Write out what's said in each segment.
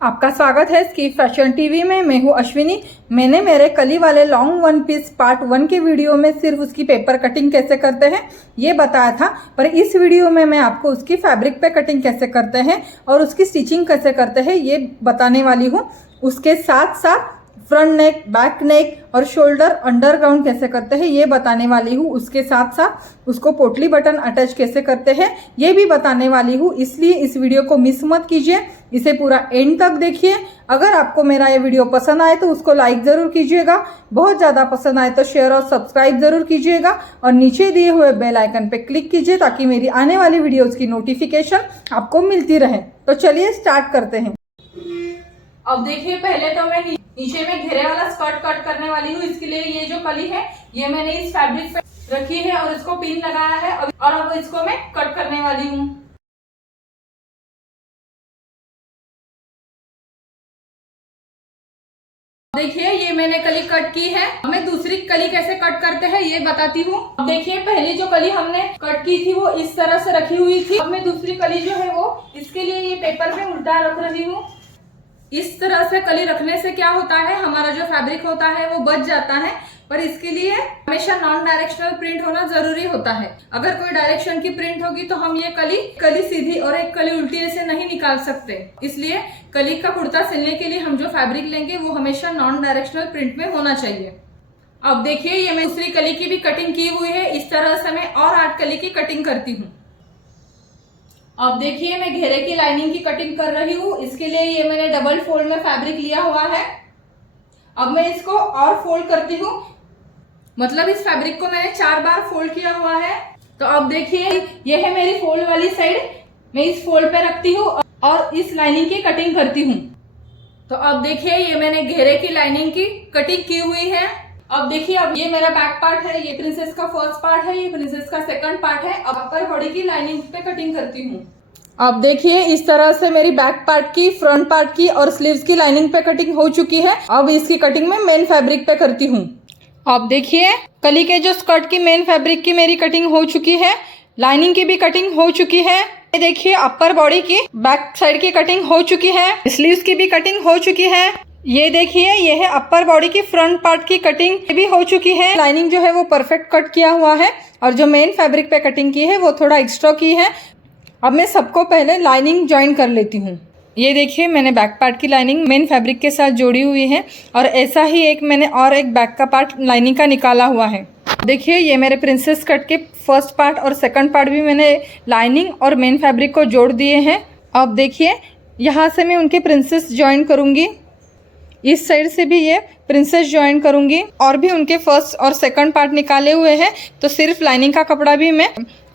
आपका स्वागत है स्कीप फैशन टीवी में। मैं हूँ अश्विनी। मैंने मेरे कली वाले लॉन्ग वन पीस पार्ट 1 के वीडियो में सिर्फ उसकी पेपर कटिंग कैसे करते हैं ये बताया था, पर इस वीडियो में मैं आपको उसकी फैब्रिक पे कटिंग कैसे करते हैं और उसकी स्टिचिंग कैसे करते हैं ये बताने वाली हूँ। उसके साथ साथ फ्रंट नेक, बैक नेक और शोल्डर अंडरग्राउंड कैसे करते हैं ये बताने वाली हूँ। उसके साथ साथ उसको पोटली बटन अटैच कैसे करते हैं ये भी बताने वाली हूँ। इसलिए इस वीडियो को मिस मत कीजिए, इसे पूरा एंड तक देखिए। अगर आपको मेरा ये वीडियो पसंद आए तो उसको लाइक ज़रूर कीजिएगा, बहुत ज़्यादा पसंद आए तो शेयर और सब्सक्राइब ज़रूर कीजिएगा और नीचे दिए हुए बेल आइकन पे क्लिक कीजिए ताकि मेरी आने वाली वीडियोज़ की नोटिफिकेशन आपको मिलती रहे। तो चलिए स्टार्ट करते हैं। अब देखिए, पहले तो मैं नीचे में घेरे वाला स्कर्ट कट करने वाली हूँ। इसके लिए ये जो कली है ये मैंने इस फैब्रिक पे रखी है और इसको पिन लगाया है और अब इसको मैं कट करने वाली हूँ। देखिए, ये मैंने कली कट की है। अब मैं दूसरी कली कैसे कट करते हैं ये बताती हूँ। अब देखिए, पहली जो कली हमने कट की थी वो इस तरह से रखी हुई थी। अब मैं दूसरी कली जो है वो इसके लिए ये पेपर पे उल्टा रख रही हूँ। इस तरह से कली रखने से क्या होता है, हमारा जो फैब्रिक होता है वो बच जाता है, पर इसके लिए हमेशा नॉन डायरेक्शनल प्रिंट होना जरूरी होता है। अगर कोई डायरेक्शन की प्रिंट होगी तो हम ये कली सीधी और एक कली उल्टी ऐसे नहीं निकाल सकते। इसलिए कली का कुर्ता सिलने के लिए हम जो फैब्रिक लेंगे वो हमेशा नॉन डायरेक्शनल प्रिंट में होना चाहिए। अब देखिए, ये मैं दूसरी कली की भी कटिंग की हुई है। इस तरह से मैं और 8 कली की कटिंग करती हूँ। अब देखिए, मैं घेरे की लाइनिंग की कटिंग कर रही हूँ। इसके लिए ये मैंने डबल फोल्ड में फैब्रिक लिया हुआ है। अब मैं इसको और फोल्ड करती हूँ, मतलब इस फैब्रिक को मैंने 4 बार फोल्ड किया हुआ है। तो अब देखिए, ये है मेरी फोल्ड वाली साइड। मैं इस फोल्ड पे रखती हूँ और इस लाइनिंग की कटिंग करती हूँ। तो अब देखिए, ये मैंने घेरे की लाइनिंग की कटिंग की हुई है। अब देखिए, अब ये मेरा बैक पार्ट है, ये प्रिंसेस का फर्स्ट पार्ट है, ये प्रिंसेस का सेकंड पार्ट है। अब अपर बॉडी की लाइनिंग पे कटिंग करती हूँ। अब देखिए, इस तरह से मेरी बैक पार्ट की, फ्रंट पार्ट की और स्लीव्स की लाइनिंग पे कटिंग हो चुकी है। अब इसकी कटिंग मैं मेन फैब्रिक पे करती हूँ। अब देखिए, कली के जो स्कर्ट की मेन फैब्रिक की मेरी कटिंग हो चुकी है, लाइनिंग की भी कटिंग हो चुकी है। ये देखिए, अपर बॉडी की बैक साइड की कटिंग हो चुकी है, स्लीव्स की भी कटिंग हो चुकी है। ये देखिए, ये है अपर बॉडी की फ्रंट पार्ट की कटिंग भी हो चुकी है। लाइनिंग जो है वो परफेक्ट कट किया हुआ है और जो मेन फैब्रिक पे कटिंग की है वो थोड़ा एक्स्ट्रा की है। अब मैं सबको पहले लाइनिंग ज्वाइन कर लेती हूँ। ये देखिए, मैंने बैक पार्ट की लाइनिंग मेन फैब्रिक के साथ जोड़ी हुई है और ऐसा ही एक मैंने और एक बैक का पार्ट लाइनिंग का निकाला हुआ है। देखिए, ये मेरे प्रिंसेस कट के फर्स्ट पार्ट और सेकंड पार्ट भी मैंने लाइनिंग और मेन फैब्रिक को जोड़ दिए हैं। अब देखिए, यहाँ से मैं उनके प्रिंसेस ज्वाइन करूँगी, इस साइड से भी ये प्रिंसेस ज्वाइन करूँगी और भी उनके फर्स्ट और सेकंड पार्ट निकाले हुए हैं। तो सिर्फ लाइनिंग का कपड़ा भी मैं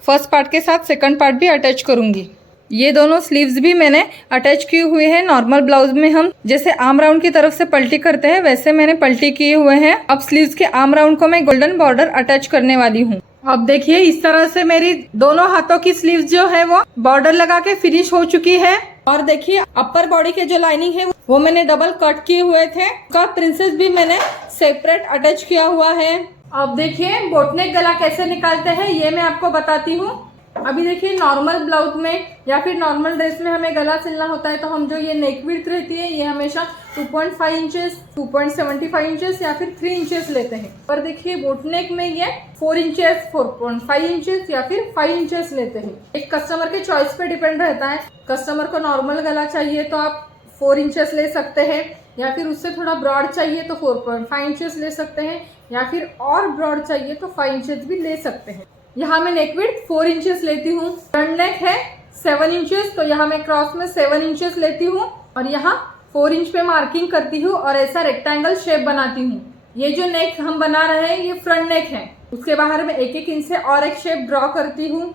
फर्स्ट पार्ट के साथ सेकंड पार्ट भी अटैच करूँगी। ये दोनों स्लीव्स भी मैंने अटैच किए हुए हैं। नॉर्मल ब्लाउज में हम जैसे आर्म राउंड की तरफ से पलटी करते हैं वैसे मैंने पलटी किए हुए हैं। अब स्लीव्स के आर्म राउंड को मैं गोल्डन बॉर्डर अटैच करने वाली हूँ। अब देखिए, इस तरह से मेरी दोनों हाथों की स्लीव्स जो है वो बॉर्डर लगा के फिनिश हो चुकी है। और देखिए, अपर बॉडी के जो लाइनिंग है वो मैंने डबल कट किए हुए थे, उसका प्रिंसेस भी मैंने सेपरेट अटैच किया हुआ है। अब देखिए, बोटनेक गला कैसे निकालते हैं ये मैं आपको बताती हूँ। अभी देखिए, नॉर्मल ब्लाउज में या फिर नॉर्मल ड्रेस में हमें गला सिलना होता है तो हम जो ये नेक विड्थ रहती है ये हमेशा 2.5 इंचेस, 2.75 इंचेस या फिर 3 इंचेस लेते हैं। पर देखिए, बोटनेक में ये 4 इंचेस, 4.5 इंचेस या फिर 5 इंचेस लेते हैं। एक कस्टमर के चॉइस पे डिपेंड रहता है। कस्टमर को नॉर्मल गला चाहिए तो आप 4 इंचेस ले सकते हैं, या फिर उससे थोड़ा ब्रॉड चाहिए तो 4.5 इंचेस ले सकते हैं, या फिर और ब्रॉड चाहिए तो 5 इंचेस भी ले सकते हैं। यहाँ मैं नेक विड्थ 4 इंचेस लेती हूँ। फ्रंट नेक है 7 इंचेस, तो यहाँ मैं क्रॉस में 7 इंचेस लेती हूँ और यहाँ 4 इंच पे मार्किंग करती हूँ और ऐसा रेक्टेंगल शेप बनाती हूँ। ये जो नेक हम बना रहे हैं ये फ्रंट नेक है, उसके बाहर में 1-1 इंच से और एक शेप ड्रॉ करती हूँ।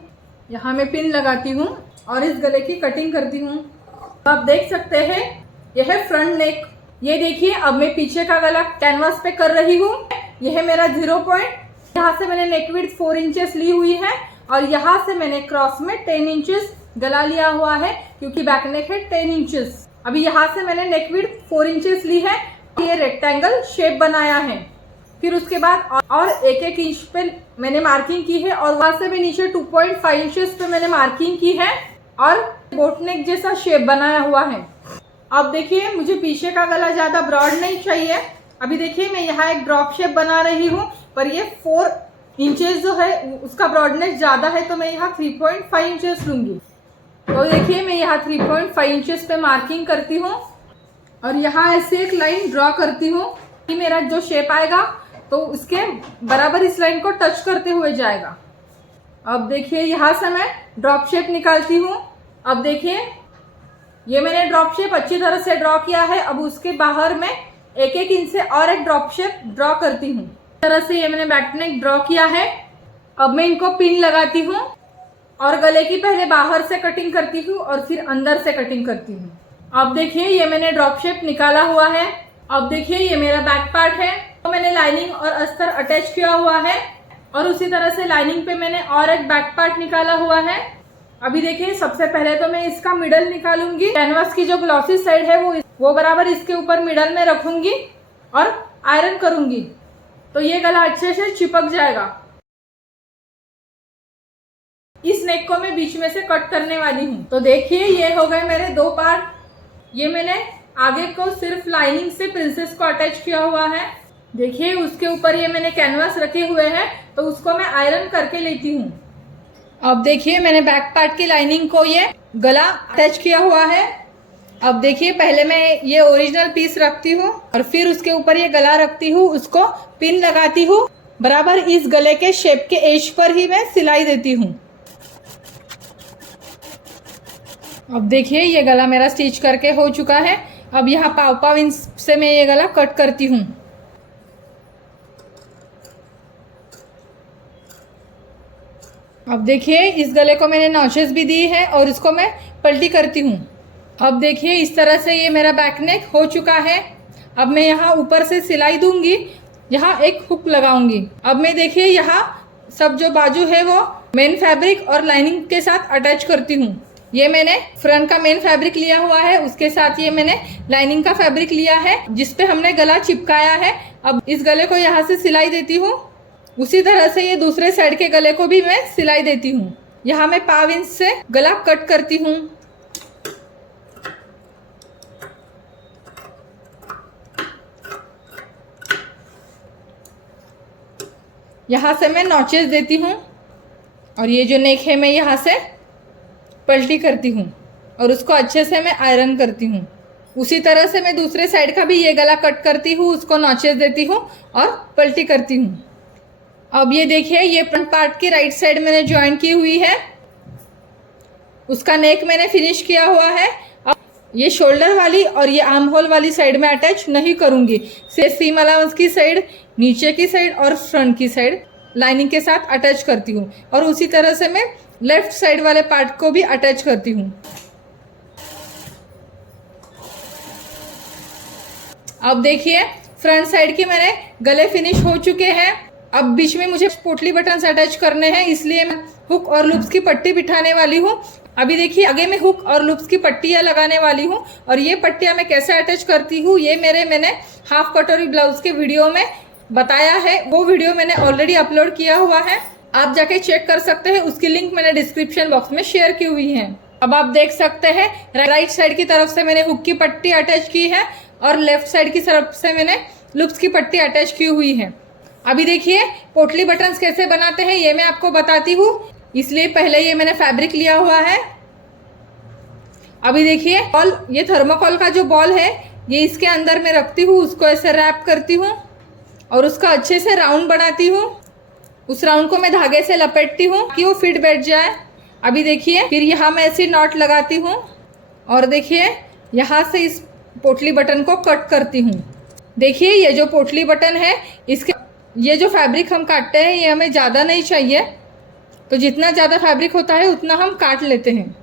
यहाँ मैं पिन लगाती हूँ और इस गले की कटिंग करती हूँ। आप देख सकते हैं, यह है फ्रंट नेक। ये देखिए, अब मैं पीछे का गला कैनवास पे कर रही हूँ। यह है मेरा 0 पॉइंट। यहाँ से मैंने नेक विड्थ 4 इंचेस ली हुई है और यहाँ से मैंने क्रॉस में 10 इंचेस गला लिया हुआ है क्योंकि बैक नेक है 10 इंचेस। अभी यहाँ से मैंने नेक विड्थ 4 इंचेस ली है, ये रेक्टेंगल शेप बनाया है। फिर उसके बाद और 1-1 इंच पे मैंने मार्किंग की है और वहां से भी नीचे 2.5 इंचेस पे मैंने मार्किंग की है और बोटनेक जैसा शेप बनाया हुआ है। अब देखिए मुझे पीछे का गला ज़्यादा ब्रॉड नहीं चाहिए। अभी देखिए मैं यहाँ एक ड्रॉप शेप बना रही हूँ, पर ये 4 इंचेस जो है उसका ब्रॉडनेस ज़्यादा है, तो मैं यहाँ 3.5 इंचेस लूँगी। तो देखिए मैं यहाँ 3.5 इंचेस पे मार्किंग करती हूँ और यहाँ ऐसे एक लाइन ड्रॉ करती हूँ कि मेरा जो शेप आएगा तो उसके बराबर इस लाइन को टच करते हुए जाएगा। अब देखिए यहाँ से मैं ड्रॉप शेप निकालती हूँ। अब देखिए ये मैंने ड्रॉप शेप अच्छी तरह से ड्रॉ किया है। अब उसके बाहर मैं 1-1 इंच से और एक ड्रॉप शेप ड्रॉ करती हूँ। इस तरह से ये मैंने बैक नेक ड्रॉ किया है। अब मैं इनको पिन लगाती हूँ और गले की पहले बाहर से कटिंग करती हूँ और फिर अंदर से कटिंग करती हूँ। अब देखिए ये मैंने ड्रॉप शेप निकाला हुआ है। अब देखिए ये मेरा बैक पार्ट है, तो मैंने लाइनिंग और अस्तर अटैच किया हुआ है और उसी तरह से लाइनिंग पे मैंने और एक बैक पार्ट निकाला हुआ है। अभी देखिए सबसे पहले तो मैं इसका मिडल निकालूंगी। कैनवास की जो ग्लॉसी साइड है वो बराबर इसके ऊपर मिडल में रखूंगी और आयरन करूंगी, तो ये गला अच्छे से चिपक जाएगा। इस नेक को मैं बीच में से कट करने वाली हूँ। तो देखिए ये हो गए मेरे 2 पार्ट। ये मैंने आगे को सिर्फ लाइनिंग से प्रिंसेस को अटैच किया हुआ है। देखिए उसके ऊपर ये मैंने कैनवास रखे हुए हैं, तो उसको मैं आयरन करके लेती हूँ। अब देखिए मैंने बैक पार्ट की लाइनिंग को ये गला अटैच किया हुआ है। अब देखिए पहले मैं ये ओरिजिनल पीस रखती हूँ और फिर उसके ऊपर ये गला रखती हूँ, उसको पिन लगाती हूँ। बराबर इस गले के शेप के एज पर ही मैं सिलाई देती हूँ। अब देखिए ये गला मेरा स्टिच करके हो चुका है। अब यहाँ पाव इंच से मैं ये गला कट करती हूँ। अब देखिए इस गले को मैंने नॉचेस भी दी है और इसको मैं पलटी करती हूँ। अब देखिए इस तरह से ये मेरा बैक नेक हो चुका है। अब मैं यहाँ ऊपर से सिलाई दूंगी, यहाँ एक हुक लगाऊंगी। अब मैं देखिए यहाँ सब जो बाजू है वो मेन फैब्रिक और लाइनिंग के साथ अटैच करती हूँ। ये मैंने फ्रंट का मेन फैब्रिक लिया हुआ है, उसके साथ ये मैंने लाइनिंग का फैब्रिक लिया है जिसपे हमने गला चिपकाया है। अब इस गले को यहाँ से सिलाई देती हूँ, उसी तरह से ये दूसरे साइड के गले को भी मैं सिलाई देती हूँ। यहाँ मैं पाव इंच से गला कट करती हूँ। यहाँ से मैं नॉचेस देती हूँ और ये जो नेक है मैं यहाँ से पलटी करती हूँ और उसको अच्छे से मैं आयरन करती हूँ। उसी तरह से मैं दूसरे साइड का भी ये गला कट करती हूँ, उसको नॉचेस देती हूँ और पलटी करती हूँ। अब ये देखिए ये फ्रंट पार्ट की राइट साइड मैंने ज्वाइन की हुई है, उसका नेक मैंने फिनिश किया हुआ है। अब ये शोल्डर वाली और ये आर्म होल वाली साइड में अटैच नहीं करूँगी, सिर्फ सीम अलाउंस की साइड, नीचे की साइड और फ्रंट की साइड लाइनिंग के साथ अटैच करती हूँ और उसी तरह से मैं लेफ्ट साइड वाले पार्ट को भी अटैच करती हूँ। अब देखिए फ्रंट साइड की मैंने गले फिनिश हो चुके हैं। अब बीच में मुझे पोटली बटन्स अटैच करने हैं, इसलिए मैं हुक और लूप्स की पट्टी बिठाने वाली हूँ। अभी देखिए आगे मैं हुक और लूप्स की पट्टियाँ लगाने वाली हूँ और ये पट्टियाँ मैं कैसे अटैच करती हूँ ये मैंने हाफ कटोरी ब्लाउज के वीडियो में बताया है। वो वीडियो मैंने ऑलरेडी अपलोड किया हुआ है, आप जाके चेक कर सकते हैं। उसकी लिंक मैंने डिस्क्रिप्शन बॉक्स में शेयर की हुई है। अब आप देख सकते हैं राइट साइड की तरफ से मैंने हुक की पट्टी अटैच की है और लेफ्ट साइड की तरफ से मैंने लूप्स की पट्टी अटैच की हुई है। अभी देखिए पोटली बटन्स कैसे बनाते हैं ये मैं आपको बताती हूँ, इसलिए पहले ये मैंने फैब्रिक लिया हुआ है। अभी देखिए बॉल, ये थर्मोकॉल का जो बॉल है ये इसके अंदर मैं रखती हूँ, उसको ऐसे रैप करती हूँ और उसका अच्छे से राउंड बनाती हूँ। उस राउंड को मैं धागे से लपेटती हूँ कि वो फिट बैठ जाए। अभी देखिए फिर यहाँ मैं ऐसी नॉट लगाती हूँ और देखिए यहाँ से इस पोटली बटन को कट करती हूँ। देखिए ये जो पोटली बटन है इसके ये जो फैब्रिक हम काटते हैं ये हमें ज़्यादा नहीं चाहिए, तो जितना ज़्यादा फैब्रिक होता है उतना हम काट लेते हैं।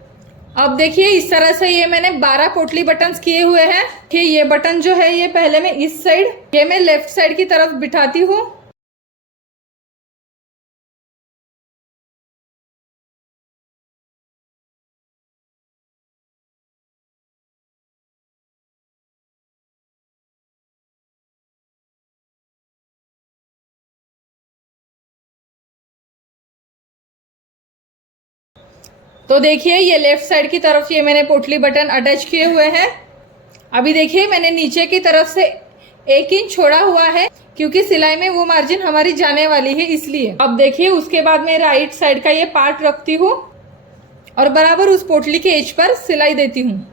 अब देखिए इस तरह से ये मैंने 12 पोटली बटन्स किए हुए हैं कि ये बटन जो है ये पहले मैं इस साइड, ये मैं लेफ्ट साइड की तरफ बिठाती हूँ। तो देखिए ये लेफ्ट साइड की तरफ ये मैंने पोटली बटन अटैच किए हुए हैं। अभी देखिए मैंने नीचे की तरफ से 1 इंच छोड़ा हुआ है, क्योंकि सिलाई में वो मार्जिन हमारी जाने वाली है इसलिए। अब देखिए उसके बाद मैं राइट साइड का ये पार्ट रखती हूँ और बराबर उस पोटली के एज पर सिलाई देती हूँ।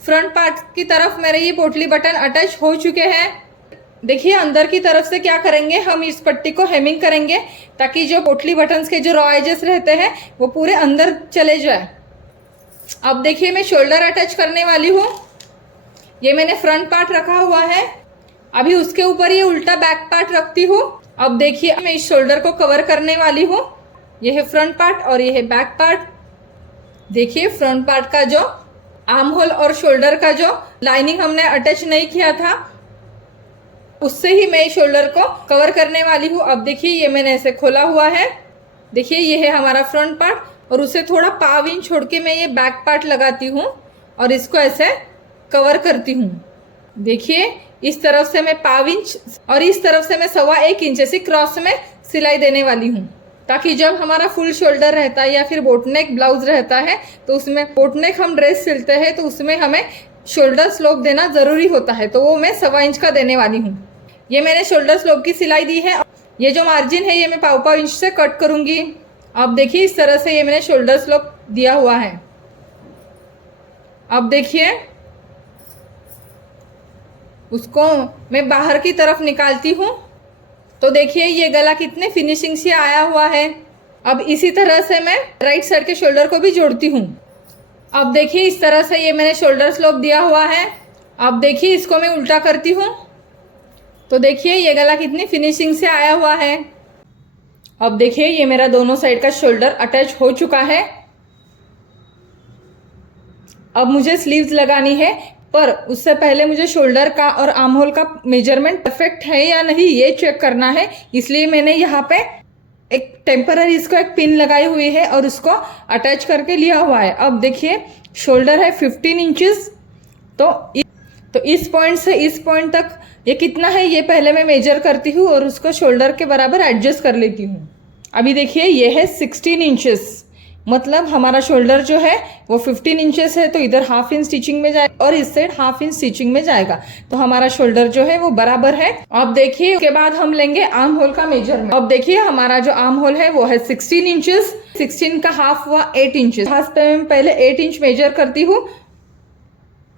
फ्रंट पार्ट की तरफ मेरे ये पोटली बटन अटैच हो चुके हैं। देखिए अंदर की तरफ से क्या करेंगे, हम इस पट्टी को हेमिंग करेंगे ताकि जो पोटली बटन्स के जो रॉ एजेस रहते हैं वो पूरे अंदर चले जाए। अब देखिए मैं शोल्डर अटैच करने वाली हूँ। ये मैंने फ्रंट पार्ट रखा हुआ है, अभी उसके ऊपर ये उल्टा बैक पार्ट रखती हूँ। अब देखिए मैं इस शोल्डर को कवर करने वाली हूँ। ये है फ्रंट पार्ट और ये है बैक पार्ट। देखिए फ्रंट पार्ट का जो आर्म होल और शोल्डर का जो लाइनिंग हमने अटैच नहीं किया था, उससे ही मैं शोल्डर को कवर करने वाली हूँ। अब देखिए ये मैंने ऐसे खोला हुआ है। देखिए ये है हमारा फ्रंट पार्ट और उसे थोड़ा पाव इंच छोड़ के मैं ये बैक पार्ट लगाती हूँ और इसको ऐसे कवर करती हूँ। देखिए इस तरफ से मैं पाव इंच और इस तरफ से मैं 1.25 इंच ऐसी क्रॉस में सिलाई देने वाली हूँ, ताकि जब हमारा फुल शोल्डर रहता है या फिर बोटनेक ब्लाउज रहता है तो उसमें बोटनेक हम ड्रेस सिलते हैं तो उसमें हमें शोल्डर स्लोप देना ज़रूरी होता है, तो वो मैं 1.25 इंच का देने वाली हूँ। ये मैंने शोल्डर स्लोप की सिलाई दी है। ये जो मार्जिन है ये मैं पाव इंच से कट करूँगी। अब देखिए इस तरह से ये मैंने शोल्डर स्लोप दिया हुआ है। अब देखिए उसको मैं बाहर की तरफ निकालती हूँ तो देखिए ये गला कितने फिनिशिंग से आया हुआ है। अब इसी तरह से मैं राइट साइड के शोल्डर को भी जोड़ती हूँ। अब देखिए इस तरह से ये मैंने शोल्डर स्लोप दिया हुआ है। अब देखिए इसको मैं उल्टा करती हूँ तो देखिए ये गला कितनी फिनिशिंग से आया हुआ है। अब देखिए ये मेरा दोनों साइड का शोल्डर अटैच हो चुका है। अब मुझे स्लीव्स लगानी है, पर उससे पहले मुझे शोल्डर का और आर्म होल का मेजरमेंट परफेक्ट है या नहीं ये चेक करना है। इसलिए मैंने यहाँ पे एक टेम्पररी इसको एक पिन लगाई हुई है और उसको अटैच करके लिया हुआ है। अब देखिए शोल्डर है 15 इंचेस, तो इस पॉइंट से इस पॉइंट तक ये कितना है ये पहले मैं मेजर करती हूँ और उसको शोल्डर के बराबर एडजस्ट कर लेती हूँ। अभी देखिए ये है 16 इंचेस, मतलब हमारा शोल्डर जो है वो 15 इंचेस है, तो इधर हाफ इंच स्टिचिंग में जाएगा और इस साइड हाफ इंच स्टिचिंग में जाएगा, तो हमारा शोल्डर जो है वो बराबर है। अब देखिए उसके बाद हम लेंगे आर्म होल का मेजरमेंट। अब देखिए हमारा जो आर्म होल है वो है 16 इंचेस, 16 का हाफ हुआ 8 इंचेस। हाथ पे मैं पहले 8 इंच मेजर करती हूँ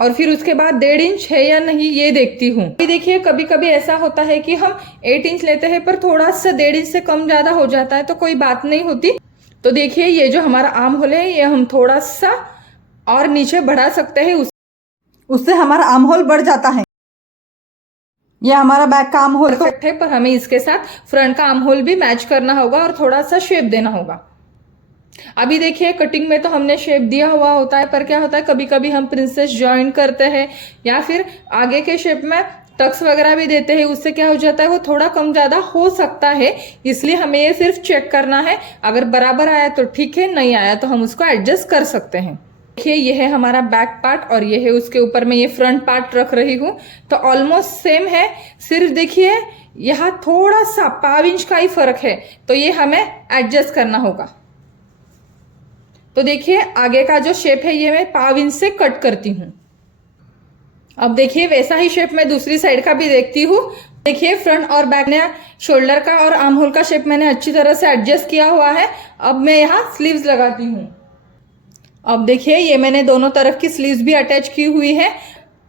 और फिर उसके बाद 1.5 इंच है या नहीं ये देखती हूँ। देखिए कभी कभी ऐसा होता है कि हम 8 इंच लेते हैं पर थोड़ा सा 1.5 इंच से कम ज्यादा हो जाता है, तो कोई बात नहीं होती। तो देखिए ये जो हमारा आर्म होल है ये हम थोड़ा सा और नीचे बढ़ा सकते हैं, उससे हमारा आर्म होल बढ़ जाता है। ये हमारा बैक का आर्म होल परफेक्ट है, पर हमें इसके साथ फ्रंट का आर्म होल भी मैच करना होगा और थोड़ा सा शेप देना होगा। अभी देखिए कटिंग में तो हमने शेप दिया हुआ होता है, पर क्या होता है कभी कभी हम प्रिंसेस जॉइन करते हैं या फिर आगे के शेप में टक्स वगैरह भी देते हैं, उससे क्या हो जाता है वो थोड़ा कम ज़्यादा हो सकता है। इसलिए हमें ये सिर्फ चेक करना है, अगर बराबर आया तो ठीक है, नहीं आया तो हम उसको एडजस्ट कर सकते हैं। देखिए ये है हमारा बैक पार्ट और ये है उसके ऊपर मैं ये फ्रंट पार्ट रख रही हूँ, तो ऑलमोस्ट सेम है। सिर्फ देखिए यहाँ थोड़ा सा पाव इंच का ही फर्क है, तो ये हमें एडजस्ट करना होगा। तो देखिए आगे का जो शेप है ये मैं पाव इंच से कट करती हूँ। अब देखिए वैसा ही शेप मैं दूसरी साइड का भी देखती हूँ। देखिए फ्रंट और बैक ने शोल्डर का और आर्म होल का शेप मैंने अच्छी तरह से एडजस्ट किया हुआ है। अब मैं यहाँ स्लीव्स लगाती हूँ। अब देखिए ये मैंने दोनों तरफ की स्लीव्स भी अटैच की हुई है।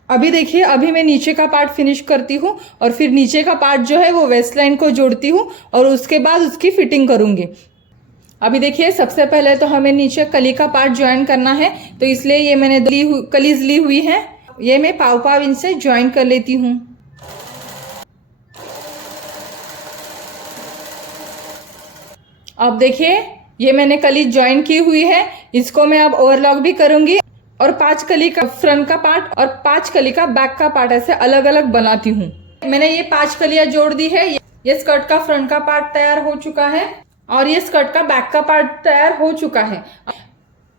अभी देखिए अभी मैं नीचे का पार्ट फिनिश करती हूँ और फिर नीचे का पार्ट जो है वो वेस्ट लाइन को जोड़ती हूँ और उसके बाद उसकी फिटिंग करूँगी। अभी देखिए सबसे पहले तो हमें नीचे कली का पार्ट ज्वाइन करना है, तो इसलिए ये मैंने कलीज ली हुई है, ये मैं पाव इंच से ज्वाइन कर लेती हूँ। अब देखिए ये मैंने कली ज्वाइन की हुई है, इसको मैं अब ओवरलॉक भी करूंगी और 5 कली का फ्रंट का पार्ट और 5 कली का बैक का पार्ट ऐसे अलग अलग बनाती हूँ। मैंने ये 5 कलियां जोड़ दी है। ये स्कर्ट का फ्रंट का पार्ट तैयार हो चुका है और ये स्कर्ट का बैक का पार्ट तैयार हो चुका है।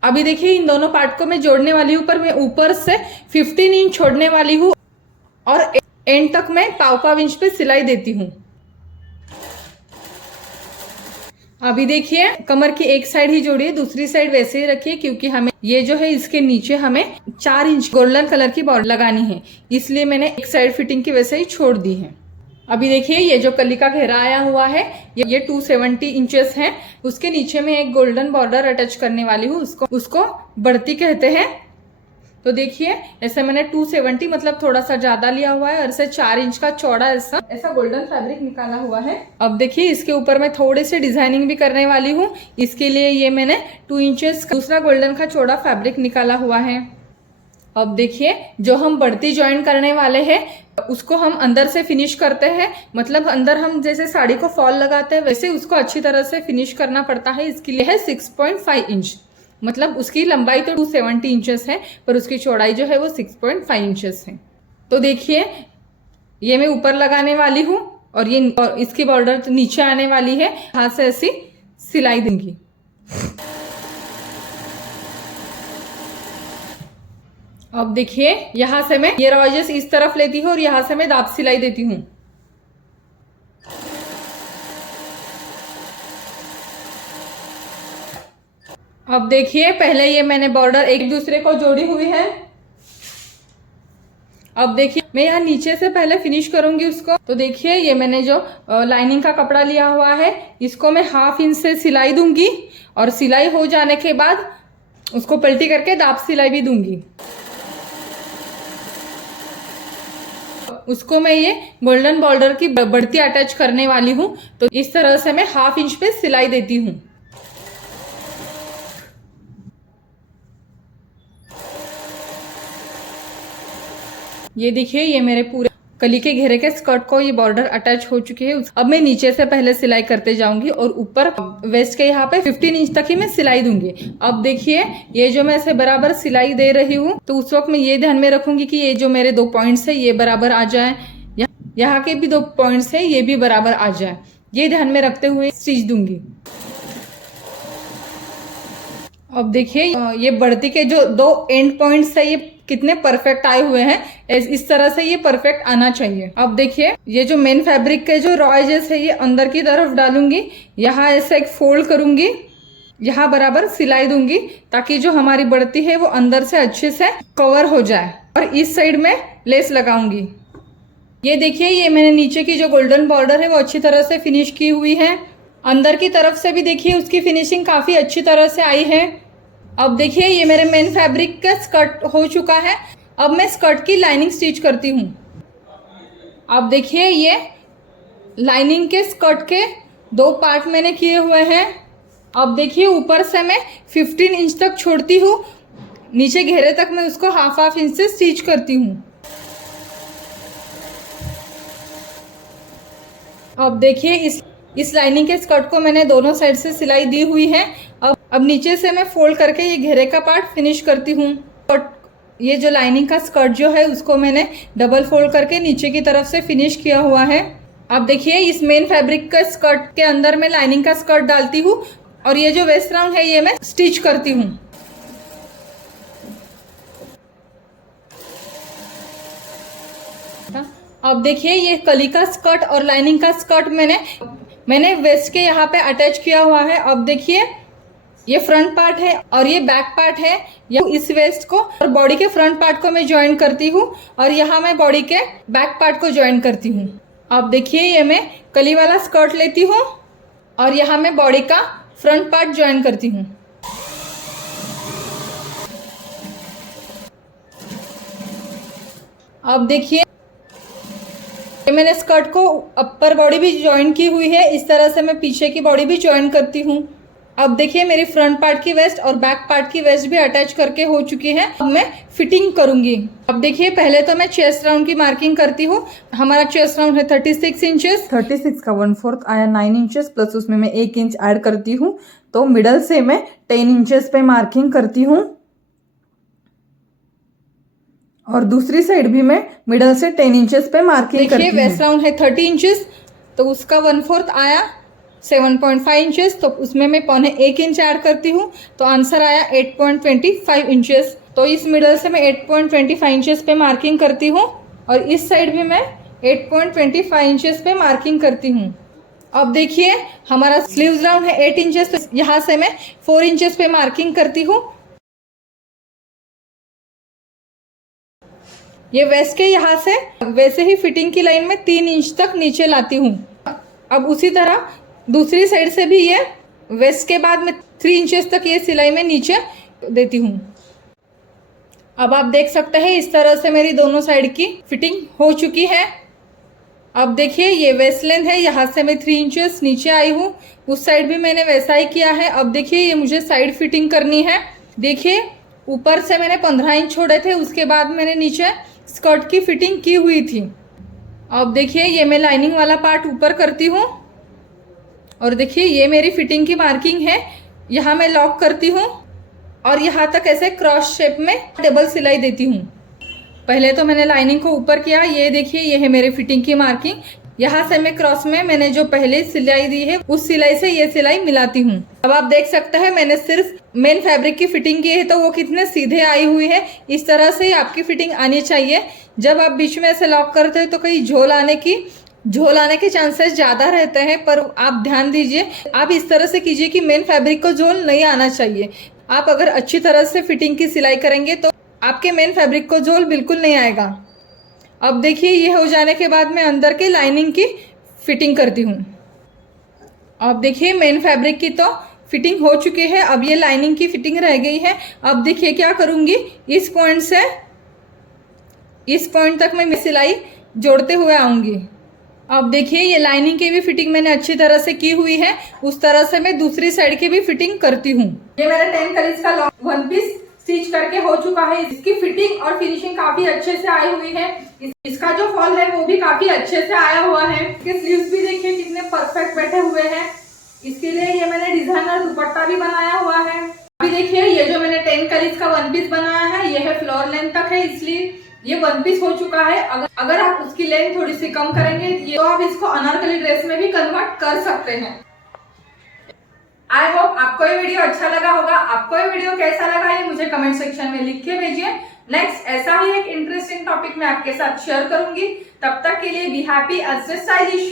अभी देखिए इन दोनों पार्ट को मैं जोड़ने वाली हूँ, पर मैं ऊपर से 15 इंच छोड़ने वाली हूँ और एंड तक मैं पाव इंच पे सिलाई देती हूँ। अभी देखिए कमर की एक साइड ही जोड़ी है, दूसरी साइड वैसे ही रखिए क्योंकि हमें ये जो है इसके नीचे हमें 4 इंच गोल्डन कलर की बॉर्डर लगानी है, इसलिए मैंने एक साइड फिटिंग की वैसे ही छोड़ दी है। अभी देखिए ये जो कली का घेरा आया हुआ है ये 270 इंचेस है। उसके नीचे में एक गोल्डन बॉर्डर अटैच करने वाली हूँ, उसको बढ़ती कहते हैं। तो देखिए ऐसे मैंने 270 मतलब थोड़ा सा ज्यादा लिया हुआ है और ऐसे 4 इंच का चौड़ा ऐसा गोल्डन फैब्रिक निकाला हुआ है। अब देखिए इसके ऊपर मैं थोड़ी सी डिजाइनिंग भी करने वाली हूँ, इसके लिए ये मैंने 2 इंचेस दूसरा गोल्डन का चौड़ा फैब्रिक निकाला हुआ है। अब देखिए जो हम बढ़ती ज्वाइन करने वाले हैं उसको हम अंदर से फिनिश करते हैं, मतलब अंदर हम जैसे साड़ी को फॉल लगाते हैं वैसे उसको अच्छी तरह से फिनिश करना पड़ता है। इसके लिए है 6.5 इंच, मतलब उसकी लंबाई तो 270 इंचेस है पर उसकी चौड़ाई जो है वो 6.5 इंचेस है। तो देखिए ये मैं ऊपर लगाने वाली हूँ और इसकी बॉर्डर तो नीचे आने वाली है, हाथ से ऐसी सिलाई दूंगी। अब देखिए यहां से मैं ये रॉजेस इस तरफ लेती हूँ और यहां से मैं दाब सिलाई देती हूँ। अब देखिए पहले ये मैंने बॉर्डर एक दूसरे को जोड़ी हुई है। अब देखिए मैं यहाँ नीचे से पहले फिनिश करूंगी उसको। तो देखिए ये मैंने जो लाइनिंग का कपड़ा लिया हुआ है इसको मैं 1/2 इंच से सिलाई दूंगी और सिलाई हो जाने के बाद उसको पलटी करके दाब सिलाई भी दूंगी। उसको मैं ये गोल्डन बॉर्डर की बढ़ती अटैच करने वाली हूँ, तो इस तरह से मैं 1/2 इंच पे सिलाई देती हूँ। ये देखिए ये मेरे पूरे कली के घेरे के स्कर्ट को ये बॉर्डर अटैच हो चुकी है। अब मैं नीचे से पहले सिलाई करते जाऊंगी और ऊपर वेस्ट के यहाँ पे 15 इंच तक ही मैं सिलाई दूंगी। अब देखिए ये जो मैं ऐसे बराबर सिलाई दे रही हूँ तो उस वक्त मैं ये ध्यान में रखूंगी कि ये जो मेरे 2 पॉइंट्स है ये बराबर आ जाए, यहाँ के भी 2 पॉइंट्स है ये भी बराबर आ जाए, ये ध्यान में रखते हुए स्टिच दूंगी। अब देखिए ये बढ़ती के जो 2 एंड पॉइंट्स है ये कितने परफेक्ट आए हुए हैं, इस तरह से ये परफेक्ट आना चाहिए। अब देखिए ये जो मेन फैब्रिक के जो रॉ एजेस है ये अंदर की तरफ डालूंगी, यहाँ ऐसे एक फोल्ड करूंगी, यहाँ बराबर सिलाई दूंगी ताकि जो हमारी बढ़ती है वो अंदर से अच्छे से कवर हो जाए। और इस साइड में लेस लगाऊंगी। ये देखिए ये मैंने नीचे की जो गोल्डन बॉर्डर है वो अच्छी तरह से फिनिश की हुई है। अंदर की तरफ से भी देखिए उसकी फिनिशिंग काफी अच्छी तरह से आई है। अब देखिए ये मेरे मेन फैब्रिक का स्कर्ट हो चुका है। अब मैं स्कर्ट की लाइनिंग स्टिच करती हूँ। अब देखिए ये लाइनिंग के स्कर्ट के 2 पार्ट मैंने किए हुए हैं। अब देखिए ऊपर से मैं 15 इंच तक छोड़ती हूँ, नीचे घेरे तक मैं उसको 1/2 इंच से स्टिच करती हूँ। अब देखिए इस लाइनिंग के स्कर्ट को मैंने दोनों साइड से सिलाई दी हुई है। अब नीचे से मैं फोल्ड करके ये घेरे का पार्ट फिनिश करती हूँ। और ये जो लाइनिंग का स्कर्ट जो है उसको मैंने डबल फोल्ड करके नीचे की तरफ से फिनिश किया हुआ है। अब देखिए इस मेन फैब्रिक का स्कर्ट के अंदर मैं लाइनिंग का स्कर्ट डालती हूँ और ये जो वेस्ट राउंड है ये मैं स्टिच करती हूँ। अब देखिए ये कली का स्कर्ट और लाइनिंग का स्कर्ट मैंने वेस्ट के यहाँ पे अटैच किया हुआ है। अब देखिए ये फ्रंट पार्ट है और ये बैक पार्ट है। इस वेस्ट को और बॉडी के फ्रंट पार्ट को मैं ज्वाइन करती हूँ और यहाँ मैं बॉडी के बैक पार्ट को ज्वाइन करती हूँ। अब देखिए ये मैं कली वाला स्कर्ट लेती हूँ और यहाँ मैं बॉडी का फ्रंट पार्ट ज्वाइन करती हूँ। अब देखिए मैंने स्कर्ट को अपर बॉडी भी ज्वाइन की हुई है, इस तरह से मैं पीछे की बॉडी भी ज्वाइन करती हूँ। अब देखिए मेरी फ्रंट पार्ट की वेस्ट और बैक पार्ट की वेस्ट भी अटैच करके हो चुकी है। अब मैं फिटिंग करूंगी। अब देखिए पहले तो मैं चेस्ट राउंड की मार्किंग करती हूँ। हमारा चेस्ट राउंड है 36 इंचेस। 36 का 1/4 आया 9 इंचेस प्लस उसमें मैं 1 इंच ऐड करती हूँ, तो मिडल से मैं 10 इंचेस पे मार्किंग करती हूँ और दूसरी साइड भी मैं मिडल से 10 इंचेस पे मार्किंग करती हूँ। देखिए वेस्ट राउंड है 30 इंचेस, तो उसका 1/4 आया 7.5 इंचेस, तो उसमें मैं 1.25 इंच ऐड करती हूँ, तो आंसर आया 8.25 इंचेस। तो इस मिडल से मैं 8.25 इंचेस पे मार्किंग करती हूँ और इस साइड भी मैं 8.25 इंचेस पे मार्किंग करती हूँ। अब देखिए हमारा स्लीव्स राउंड है 8 इंचेस, तो यहाँ से मैं 4 इंचेस पे मार्किंग करती हूँ। ये वेस्ट के यहाँ से वैसे ही फिटिंग की लाइन में 3 इंच तक नीचे लाती हूँ। अब उसी तरह दूसरी साइड से भी ये वेस्ट के बाद मैं 3 इंचेस तक ये सिलाई में नीचे देती हूँ। अब आप देख सकते हैं इस तरह से मेरी दोनों साइड की फिटिंग हो चुकी है। अब देखिए ये वेस्ट लेंथ है, यहाँ से मैं 3 इंचेस नीचे आई हूँ, उस साइड भी मैंने वैसा ही किया है। अब देखिए ये मुझे साइड फिटिंग करनी है। देखिए ऊपर से मैंने 15 इंच छोड़े थे, उसके बाद मैंने नीचे स्कर्ट की फिटिंग की हुई थी। अब देखिए ये मैं लाइनिंग वाला पार्ट ऊपर करती हूँ और देखिए ये मेरी फिटिंग की मार्किंग है, यहाँ मैं लॉक करती हूँ और यहाँ तक ऐसे क्रॉस शेप में डबल सिलाई देती हूँ। पहले तो मैंने लाइनिंग को ऊपर किया, ये देखिए ये है मेरी फिटिंग की मार्किंग। यहाँ से मैं क्रॉस में मैंने जो पहले सिलाई दी है उस सिलाई से ये सिलाई मिलाती हूँ। अब आप देख सकते हैं मैंने सिर्फ मेन फैब्रिक की फिटिंग की है तो वो कितने सीधे आई हुई है। इस तरह से आपकी फिटिंग आनी चाहिए। जब आप बीच में ऐसे लॉक करते हैं तो कहीं झोल आने के चांसेस ज़्यादा रहते हैं, पर आप ध्यान दीजिए, आप इस तरह से कीजिए कि मेन फैब्रिक को झोल नहीं आना चाहिए। आप अगर अच्छी तरह से फिटिंग की सिलाई करेंगे तो आपके मेन फैब्रिक को झोल बिल्कुल नहीं आएगा। अब देखिए ये हो जाने के बाद मैं अंदर के लाइनिंग की फिटिंग करती हूँ। अब देखिए मेन फैब्रिक की तो फिटिंग हो चुकी है, अब ये लाइनिंग की फिटिंग रह गई है। अब देखिए क्या करूँगी, इस पॉइंट से इस पॉइंट तक मैं सिलाई जोड़ते हुए आऊँगी। अब देखिए ये लाइनिंग की भी फिटिंग मैंने अच्छी तरह से की हुई है, उस तरह से मैं दूसरी साइड की भी फिटिंग करती हूँ। ये मेरा 10 कलीज का लॉन्ग वन पीस स्टिच करके हो चुका है। इसकी फिटिंग और फिनिशिंग काफी अच्छे से आई हुई है। इसका जो फॉल है वो भी काफी अच्छे से आया हुआ है। इसके स्लीव्स भी देखिए कितने परफेक्ट बैठे हुए हैं। इसके लिए ये मैंने डिजाइनर दुपट्टा भी बनाया हुआ है। अभी देखिए ये जो मैंने 10 कलीज का वन पीस बनाया है ये है फ्लोर लेंथ तक है, इसलिए ये वन पीस हो चुका है। अगर आप उसकी लेंथ थोड़ी सी कम करेंगे तो आप इसको अनारकली ड्रेस में भी कन्वर्ट कर सकते हैं। आई होप आपको ये वीडियो अच्छा लगा होगा। आपको ये वीडियो कैसा लगा ये मुझे कमेंट सेक्शन में लिख के भेजिए। नेक्स्ट ऐसा ही एक इंटरेस्टिंग टॉपिक मैं आपके साथ शेयर करूंगी। तब तक के लिए बी हैप्पी एंड स्टाइलिश।